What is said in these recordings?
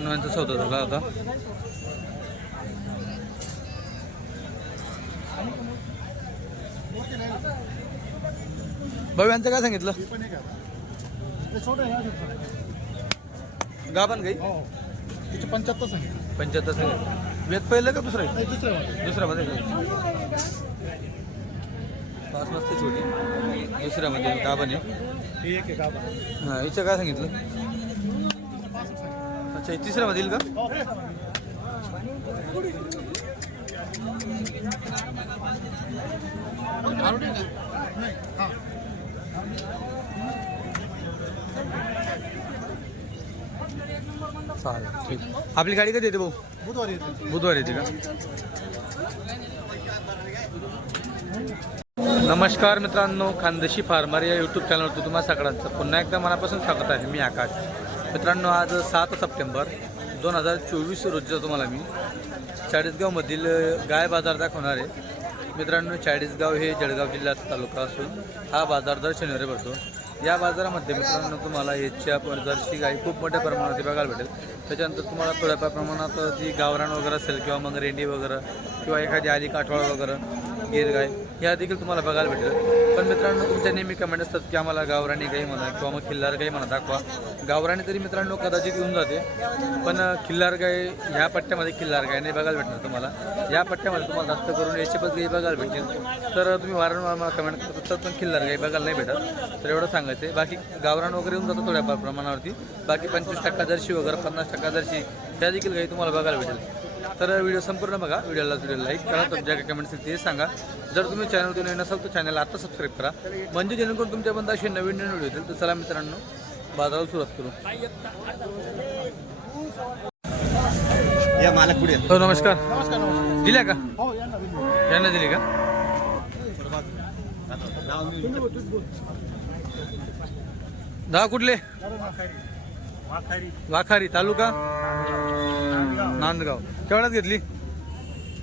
मित्रांनो यांचा सौदा झाला होता. भाऊ यांचं काय सांगितलं? गाभण गाई 75 सांगितलं. 75 सांगितलं. वेद पहिलं का दुसरं आहे? दुसऱ्यामध्ये 5 मस्त छोटी दुसऱ्यामध्ये गाभण आहे. हां हिचं काय सांगितलं? अच्छा तिसऱ्यामध्ये येईल का? चालेल ठीक. आपली गाडी कधी येते भाऊ? बुधवारी येते का? नमस्कार मित्रांनो, खानदेशी फार्मर या यूट्यूब चॅनलवरती तुम्हा सगळ्यांचं पुन्हा एकदा मनापासून स्वागत आहे. मी आकाश. मित्रांनो आज 7 सप्टेंबर 2024 रोजीचा तुम्हाला मी चाळीसगावमधील गाय बाजार दाखवणार आहे. मित्रांनो चाळीसगाव हे जळगाव जिल्ह्याचा तालुका असून हा बाजार दर शनिवारी भरतो. या बाजारामध्ये मित्रांनो तुम्हाला याच्या जर्सी गाई खूप मोठ्या प्रमाणात बघायला भेटेल. त्याच्यानंतर तुम्हाला थोड्याफार प्रमाणात ती गावरान वगैरे असेल किंवा मग रेंडी वगैरे किंवा एखादी आली काठवाळ वगैरे गिर गाय ह्या देखील तुम्हाला बघायला भेटेल. पण मित्रांनो तुमच्या नेहमी कमेंट असतात की आम्हाला गावरानी गाई म्हणा किंवा मग खिल्लार गाई म्हणा दाखवा. गावरानी तरी मित्रांनो कदाचित येऊन जाते, पण खिल्लार गाय ह्या पट्ट्यामध्ये खिल्लार गाय नाही बघायला भेटणार तुम्हाला. या पट्ट्यामध्ये तुम्हाला जास्त करून याची पण गाई बघायला भेटेल. तर तुम्ही वारंवार मला कमेंट करत असतात पण खिल्लार गाई बघायला नाही भेटत. तर एवढं सांगायचं आहे. बाकी गावरान वगैरे येऊन जातं थोड्याफार प्रमाणावरती. बाकी 25% जर्सी वगैरे 50% जर्सी त्या देखील गाई तुम्हाला बघायला भेटेल. तर व्हिडिओ संपूर्ण बघा. व्हिडिओला लाईक करा. तुमच्या काय कमेंट्स ते सांगा. जर तुम्ही चॅनलवरती नवीन असाल तर चॅनलला आता सबस्क्राईब करा, म्हणजे जेणेकरून तुमच्यापर्यंत असे नवीन व्हिडिओ येतील. तर चला मित्रांनो बाजाराला सुरुवात करू. या मालक पुढे. हो नमस्कार. दिल्या का? हो यांना दिली का? दहा कुठले? वाखारी तालुका नांदगाव. केवढ्यात घेतली?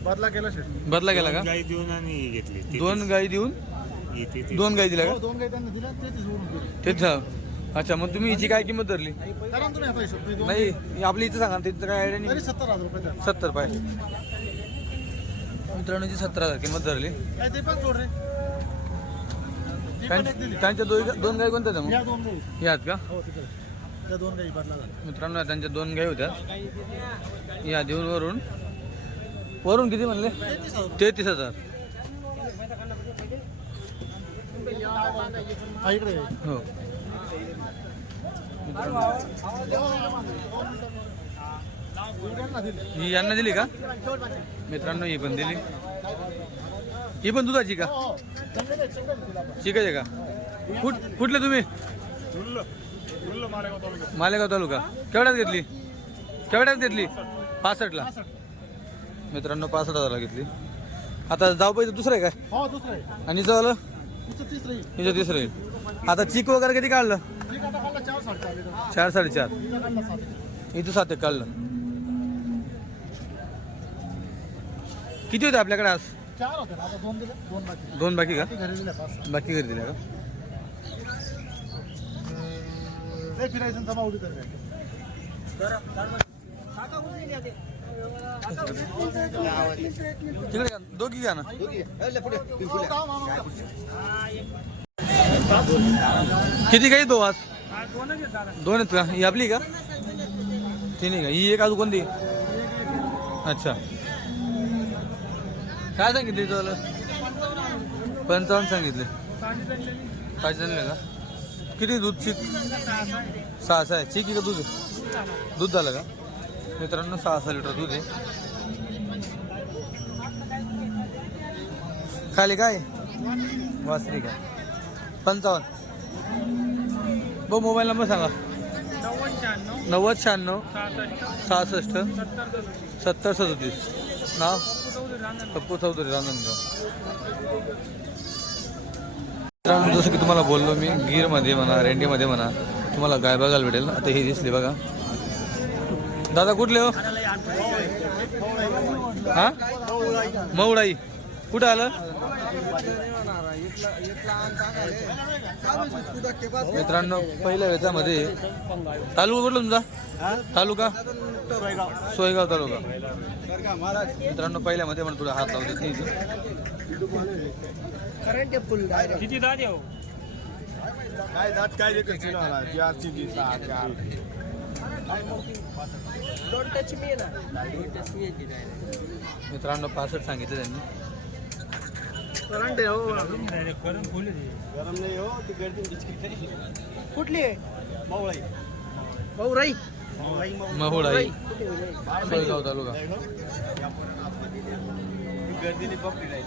बदला गेला का? गाई देऊन आणि घेतली. 2 गाई देऊन 2 गाई दिल्या का? 2 गाई त्यांनी दिल्या, 33 वरून दिली. तेच. अच्छा मग तुम्ही हिची काय किंमत धरली? करा ना तुम्ही आता हिशोब. नाही आपली इथं सांगा तिथं काय आयडिया तरी नाही. 70,000 रुपये द्या. 70 पाय मित्रांनो 70,000 किंमत धरली. काय ते पण सोड रे. ती पण एक दिली. त्यांच्या 2 गाई कोणत्या मग? या 2 गाई. यात का? हो तिकडे त्या 2 गाई बदला झाला. मित्रांनो त्यांच्या 2 गाई होत्या. या देऊन वरून किती म्हणले? 33,000. हा इकडे हो ही यांना दिली का? मित्रांनो ही पण दिली. ही पण दुधाची का? ठीक आहे का? कुठले तुम्ही? मालेगाव तालुका. केवढ्यात घेतली? 65ला. मित्रांनो 65,000 घेतली. आता जाऊ पाहिजे दुसरं आहे काय? हो दुसरं आहे. आणि झालं हिचं तिसरं आहे. आता चिक वगैरे किती काढलं? 4 4.5. इथं 7 काढलं. किती होते आपल्याकडे आज? 4 होते ना, आता 2 दिले, 2 बाकी. 2 बाकी का? घरी दिले 5. बाकी घरी दिल्या का? ते फिरायचं जमा उडी तर तिकडे का? दोघी घ्या ना. किती काही 2 आज? 2 आहेत का? ही आपली का? ती नाही का? ही एक अजून कोणती? अच्छा काय सांगितले तुला? 55 सांगितले. पाच जण का? किती दूध? चिक 6 आहे. चिक का दूध झालं का? मित्रांनो 6 लिटर दूध आहे. खाली काय वासरी का? 55. भाऊ मोबाईल नंबर सांगा. 9096 66 70 37. नाव पप्पू चौधरी रांजणगाव. मित्रांनो जसं की तुम्हाला बोललो मी, गीरमध्ये म्हणा रेंडीमध्ये म्हणा तुम्हाला गाय बघायला भेटेल. आता ही दिसली बघा. दादा कुठले हो? हा मऊळाई. कुठं आलं? मित्रांनो पहिल्या वेतामध्ये तालुका कुठला तुमचा? तालुका सोयगाव तालुका. मित्रांनो पहिल्यामध्ये पण थोडं हात लावतात नाही किती दाद येऊ काय दात काय देतो चिनाला 4ची दी 6 4 मित्रांनो 65 सांगितलं त्यांनी. करून फुले गरम नाही हो ती गर्दी दिसते कुठली आहे मावळाई भाऊराई महुळाई सोयगाव तालुका. गर्दीने पकडली नाही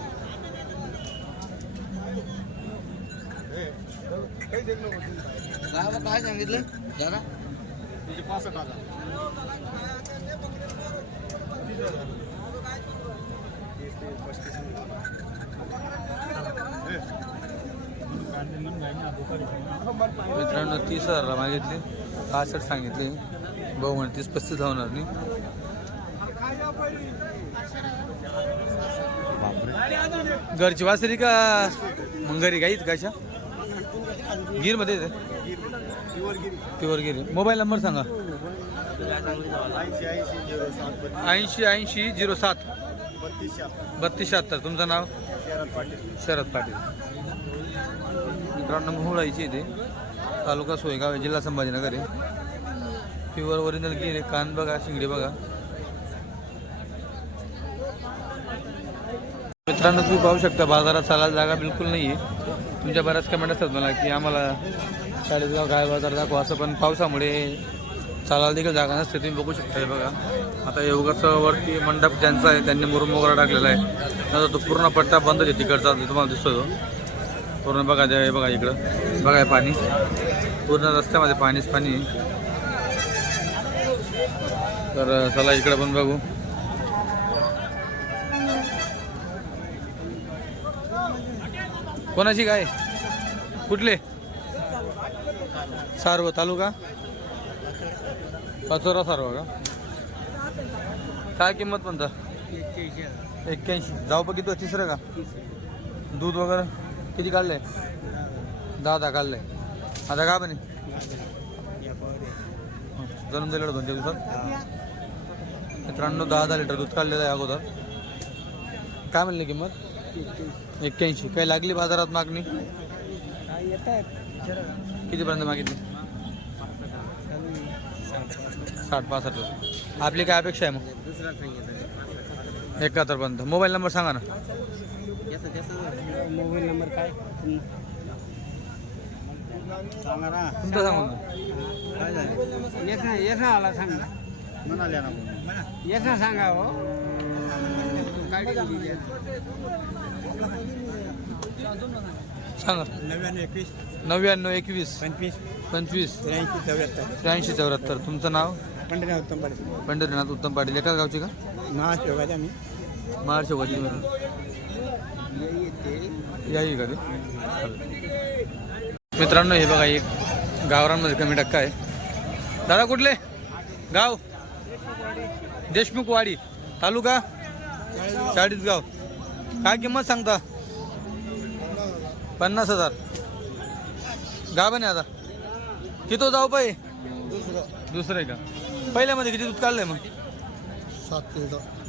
काही देत नको काय सांगितलं जरा तुझे 65 हजार मित्रांनो 30,000 मागितले. 65 सांगितले. भाऊ म्हणे 30-35 होणार नाही. घरची वासरी का मग घरी गाईत कशा गिरमध्ये प्युअर गिर. मोबाईल नंबर सांगा. 80-80-07 3276. तुमचं नाव शरद पाटील. मित्रांनो मोहोळाईची इथे तालुका सोयगाव आहे, जिल्हा संभाजीनगर आहे. प्युअर ओरिजिनल गिर आहे. कान बघा, शिंगडी बघा. मित्रांनो तुम्ही पाहू शकता बाजारात चालायला जागा बिलकुल नाही आहे. तुमच्या बऱ्याच कमेंट असतात मला की आम्हाला चाळीसगाव गाय बाजार दाखवा असं, पण पावसामुळे चालायला देखील जागा नसते. तुम्ही बघू शकता हे बघा. आता योगाचं वरती मंडप ज्यांचा आहे त्यांनी मुरुम वगैरे टाकलेला आहे. नंतर तो पूर्ण पट्टा बंद आहे तिकडचा, तुम्हाला दिसतो तो पूर्ण. बघा हे बघा इकडं बघा हे पाणी पूर्ण रस्त्यामध्ये पाणीच पाणी आहे. तर चला इकडं पण बघू. कोणाची गाय कुठले सार्व तालुका पाचोरा सार्व का. काय किंमत म्हणता 81. जाऊ बघ किती तिसरं का. दूध वगैरे किती काढलंय 10 काढलंय. आता का पण जन्म दिलेलं 2 दिवसात. मित्रांनो 10 लिटर दूध काढलेलं आहे अगोदर. काय म्हणले किंमत 81. काही लागली बाजारात मागणी कितीपर्यंत मागितली 60-65. आपली काय अपेक्षा आहे मग 71 पर्यंत. मोबाईल नंबर सांगा ना. मोबाईल नंबर काय सांगा ना. तुमचा सांगा ना. काय झालं येसा आला सांग ना. म्हणाले ना येसा सांगा हो. सांगा 99-21 25 83-74. तुमचं नाव पंढरीनाथ उत्तम पाटील. एकाच गावची का महाशिवाजी याही का ते. मित्रांनो हे बघा एक गावरांमध्ये कमी टक्का आहे. दादा कुठले गाव देशमुखवाडी तालुका चाळीसगाव. काय किंमत सांगता 50,000. गाभण आहे आता किती जाऊ पाहिजे दुसरं आहे का. पहिल्यामध्ये किती दूध काढलंय मग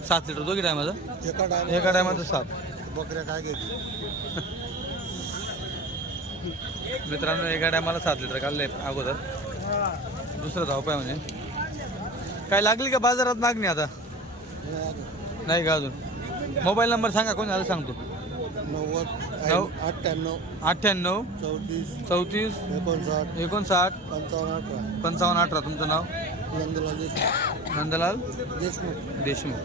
7 लिटर दोघी टायमाचं. एका टायमाचं 7 बकऱ्या काय घेतली मित्रांनो एका टायमाला 7 लिटर काढलंय अगोदर. दुसरं धाव पाय म्हणजे काय लागली का बाजारात मागणी आता नाही का अजून. मोबाईल नंबर सांगा कोणी आलं सांगतो. 98 98 34 59 55 18. तुमचं नाव नंदलाल देशमुख.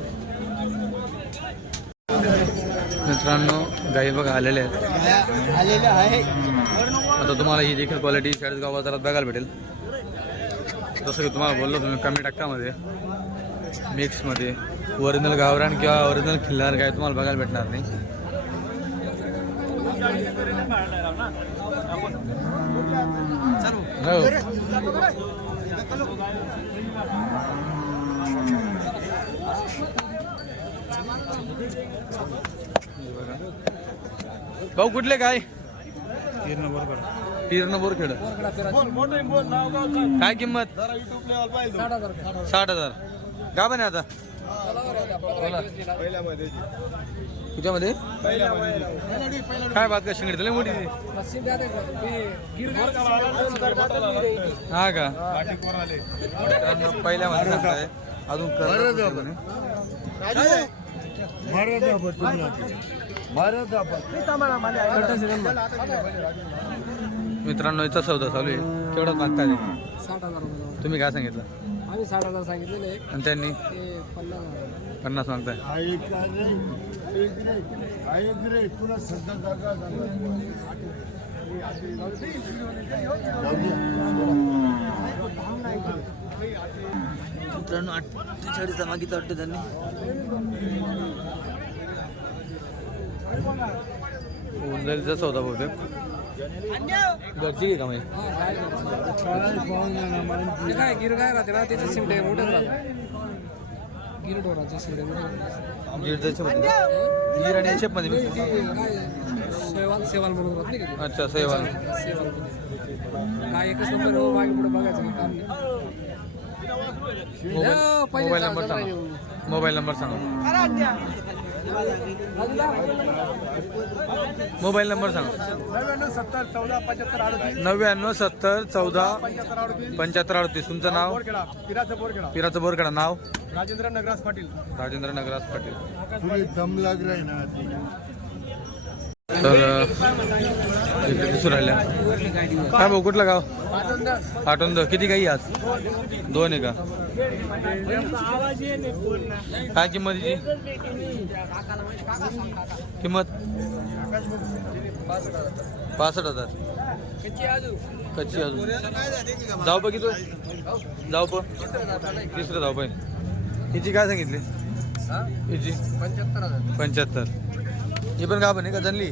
मित्रांनो गाई बघा आलेल्या आहेत. आलेलं आहे. आता तुम्हाला ही देखील क्वालिटी चाळीसगाव बाजारात बघायला भेटेल. जसं की तुम्हाला बोललो तुम्ही कमी टक्क्यामध्ये मिक्समध्ये ओरिजिनल गावरान किंवा ओरिजिनल खिल्लार गाय तुम्हाला बघायला भेटणार नाही. हो भाऊ कुठले काय तीर्ण बोरखेड. काय किंमत 60,000. का बने आता पहिल्यामध्ये तुझ्यामध्ये काय बात का शिंगडी तुला मोठी हा का पहिल्यामध्ये सांगताय अजून मित्रांनो याचा सौदा चालू आहे केवढा मागताय 60,000 रुपये तुम्ही काय सांगितलं आम्ही 60,000 सांगितलेले आणि त्यांनी ते 50,000 50 मागताय मित्रांनो 48 मागितलं वाटतं त्यांनी उंदरचा सौदा बहुतेक घरची का माहिती ते काय गिर काय राहते ना त्याचे शिमटे मोठे राहतात गिर ढोराचे शिमटे मोठे गिरजाच्या मध्ये गिर आणि याच्या मध्ये mix. काय सेवाल सेवाल म्हणून राहत नाही का अच्छा सेवाल ते? सेवाल काय एकच नंबर हो, मागे पुढे बघायचं काही काम नाही मोबाईल नंबर सांगा मोबाईल नंबर सांगा मोबाईल नंबर सांगा 99 70 14 75 38 तुमचं नाव पिराचं बोरखेडा नाव राजेंद्र नगराज पाटील राजेंद्र नगराज पाटील दम लाग रहा है ना तर इकडे दिसून राहिल्या काय भाऊ कुठलं गाव आटोंद किती काही आज 2 आहे का काय किंमत हिची किंमत 65,000 कच्ची अजून जाऊ बघ किती जाऊ प तिसरं जाऊ पाय हिची काय सांगितली हिची 75 ही पण का पण का जनली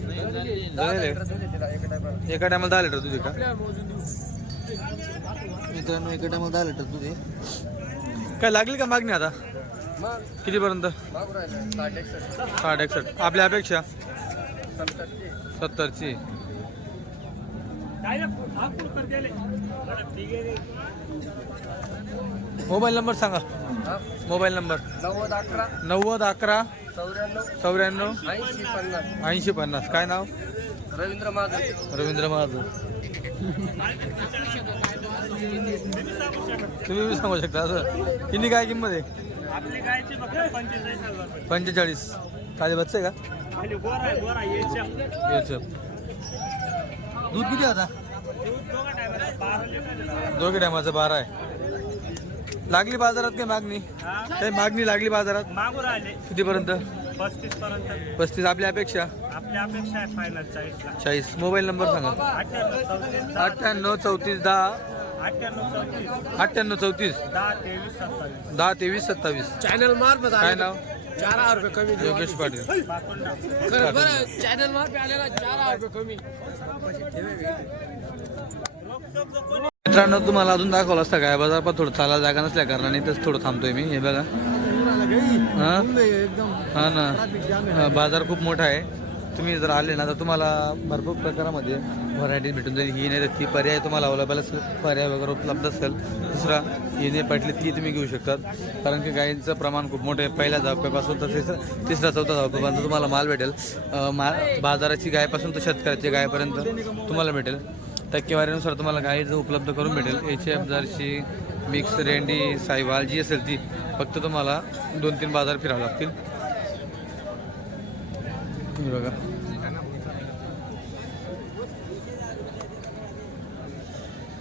एका टायमाला 10 लिटर तुझी का मित्रांनो एका टायमाला 10 लिटर तुझे काय लागली का मागणी आता कितीपर्यंत 60-61 आपल्या अपेक्षा 70ची मोबाईल नंबर सांगा मोबाईल नंबर 90 11 94 80 50 काय नाव रवींद्र महाजन रवींद्र महाजन तुम्ही बी सांगू शकता असं किती काय किंमत आहे आपली गायची फक्त 45,000 45 काले बच्चे का खाली गोरा आहे गोरा याचं दूध किती आता दोघे टायमाचं 12 आहे लागली बाजारात काय मागणी काही मागणी लागली बाजारात मागू राहिले कितीपर्यंत 35 पर्यंत 35 आपली अपेक्षा आपली अपेक्षा आहे फायनल 40 40 मोबाईल नंबर सांगा 98 34 10 98 34 10 23 27 चॅनल मार्फत काय नाव 4,000 रुपये कमी योगेश पाटील खरं बरं चॅनल मार्फत आलेला 4,000 रुपये कमी मित्रांनो तुम्हाला अजून दाखवलं असतं काय बाजार पण थोडं चालायला जागा नसल्या कारणाने इथंच थोडं थांबतोय मी हे बघा हा ना बाजार खूप मोठा आहे तुम्ही जर आले ना तर तुम्हाला भरपूर प्रकारामध्ये व्हरायटी भेटून जाईल ही नाही तर ती पर्याय तुम्हाला अवेलेबल असेल पर्याय वगैरे उपलब्ध असेल दुसरा ही नाही पटली ती तुम्ही घेऊ शकतात कारण की गायींचं प्रमाण खूप मोठं आहे पहिल्या धावप्यापासून तर तिसरा चौथा धावप्यापर्यंत तुम्हाला माल भेटेल बाजाराची गायपासून तर शेतकऱ्याची गायपर्यंत तुम्हाला भेटेल टक्केवारीनुसार तुम्हाला गाई उपलब्ध करून भेटेल HF जर्सी मिक्स रेंडी साईवाल जी असेल ती फक्त तुम्हाला 2-3 बाजार फिरावे लागतील हे बघा